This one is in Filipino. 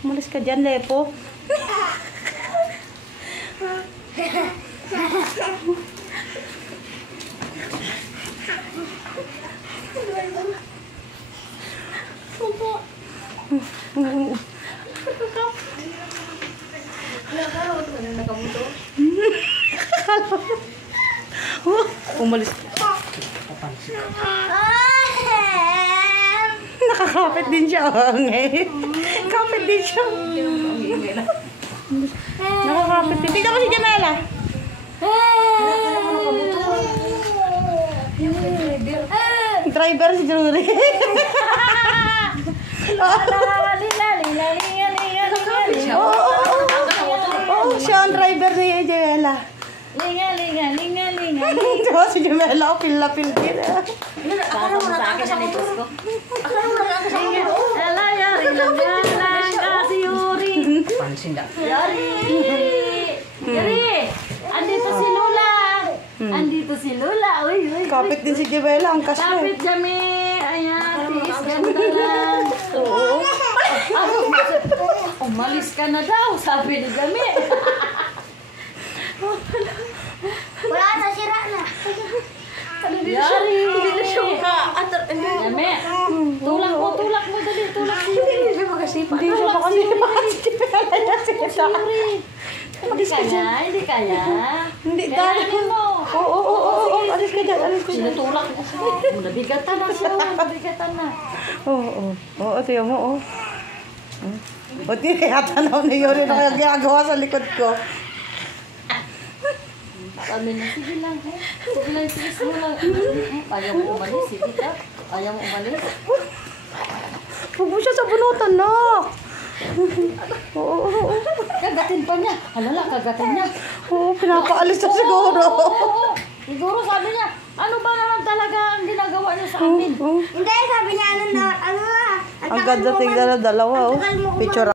Umalis ka dyan, Lepo. Umalis. Nakakapit din siya. Kapit din siya. Nakakapit din. Tignan mo si Jamela. Driver si Drury. Siya ang driver ni Jamela. Diba si Jamela, pil-lapil din. Akala mo na sa akin ko. Akala mo na sa akin ko. Pansin na. Yari! Andito si Lola! Andito si Lola! Uy, uy! Kapit din si Jamela, ang kasya. Kapit kami! Ayan, tiis ganda lang. Oo. Umalis ka na daw, sabi ni Jami. Wala na, sira na. Yari! Hindi na siya maka. Jami, tulak mo dali, tulak mo. Hindi siya makasipa. Hindi siya makasipa. Hindi kaya, hindi kaya. Hindi, dali. Oo. Alis ka dyan, alis ka dyan. Sinutulak mo. Nabigatan na siya, nabigatan na. Oo, tiyo mo, oo. O, tinatanaw na yun rin ang ginagawa sa likod ko. Kami na, sige lang. Sige lang, sige lang. Ayaw mo umalis, sige ka. Ayaw mo umalis. Huwag mo siya sa bunutan, nak. Oo. Kagatin pa niya. Halala, kagatin niya. Oo, pinapaalis na siguro. Oo. Siguro sabi niya, ano ba naman talaga ang ginagawa niya sa amin? Hindi, sabi niya, ano na. Ang ganda tingnan na dalawa, oh. Picture